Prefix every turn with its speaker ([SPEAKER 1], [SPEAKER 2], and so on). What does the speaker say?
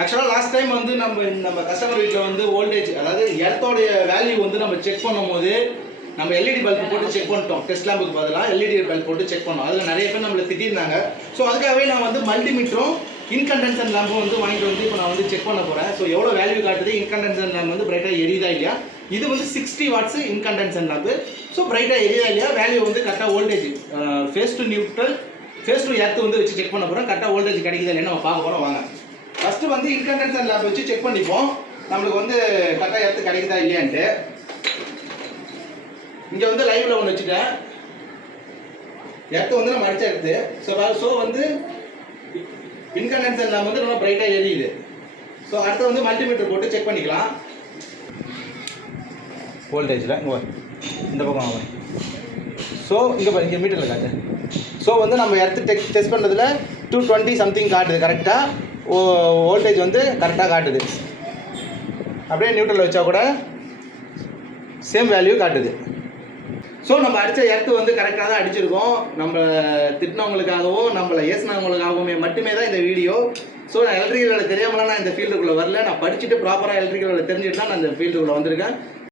[SPEAKER 1] ஆக்சுவலாக last time வந்து நம்ம நம்ம கஸ்டமர் வீட்டில் வந்து வோல்டேஜ் அதாவது எர்த்தோடைய வேல்யூ வந்து நம்ம செக் பண்ணும்போது நம்ம எல்இடி பல்ப் போட்டு செக் பண்ணிட்டோம். டெஸ்ட் லேம்புக்கு பதிலாக எல்இடி பல்ப் போட்டு செக் பண்ணோம். அதில் நிறைய பேர் நம்மளை திட்டிருந்தாங்க. ஸோ அதுக்காகவே நான் வந்து மல்டிமீட்டரும் இன்கண்டென்சன் லேம்பும் வந்து வாங்கிட்டு வந்து இப்போ நான் வந்து செக் பண்ண போகிறேன் ஸோ எவ்வளோ வேல்யூ காட்டுது? இன்கண்டென்சன் லேம்ப் வந்து பிரைட்டாக எரியுதா இல்லையா? இது வந்து sixty watts incandescent lamp so பிரைட்டாக எரியுதா இல்லையா? வேல்யூ வந்து கரெக்டாக voltage phase to neutral phase to earth வந்து வச்சு செக் பண்ண போகிறோம் கரெக்டாக வோல்டேஜ் கிடைக்குதா இல்லையா நம்ம பார்க்க போகிறோம் வாங்க. வந்து வந்து இன்கண்டென்சன் லேப் வச்சு செக் பண்ணிப்போம். நம்மளுக்கு வந்து கரெக்டாக எர்த்து கிடைக்குதா இல்லையான்ட்டு. இங்கே வந்து லைவில் ஒன்று வச்சுட்டேன். எர்த்து வந்து நம்ம அடிச்சா எடுத்து. ஸோ ஸோ வந்து இன்கண்டென்சர் லேப் வந்து ரொம்ப பிரைட்டாக எரியுது. ஸோ அடுத்து வந்து மல்டிமீட்டர் போட்டு செக் பண்ணிக்கலாம். வோல்டேஜில் இங்கே இந்த பக்கம் ஆகும் ஸோ இங்கே இங்கே மீட்டரில் காட்டு. ஸோ வந்து நம்ம எர்த்து டெக் டெஸ்ட் பண்ணுறதுல டூ டுவெண்ட்டி சம்திங் காட்டுது கரெக்டாக வோல்டேஜ் வந்து கரெக்டாக காட்டுது. அப்படியே நியூட்ரல் வச்சா கூட சேம் வேல்யூ காட்டுது. ஸோ நம்ம அடித்த எர்த்து வந்து கரெக்டாக தான் அடிச்சிருக்கோம். நம்ம திட்டினவங்களுக்காகவும் நம்மளை ஏசினவங்களுக்காகவுமே மட்டுமே தான் இந்த வீடியோ ஸோ நான் எலக்ட்ரிக்கல் வேலை தெரியாமலாம் நான் இந்த ஃபீல்டுக்குள்ளே வரல. நான் படிச்சுட்டு ப்ராப்பராக எலக்ட்ரிக்கல் வேலை தெரிஞ்சுட்டு தான் நான் இந்த ஃபீல்டுக்குள்ளே வந்திருக்கேன்.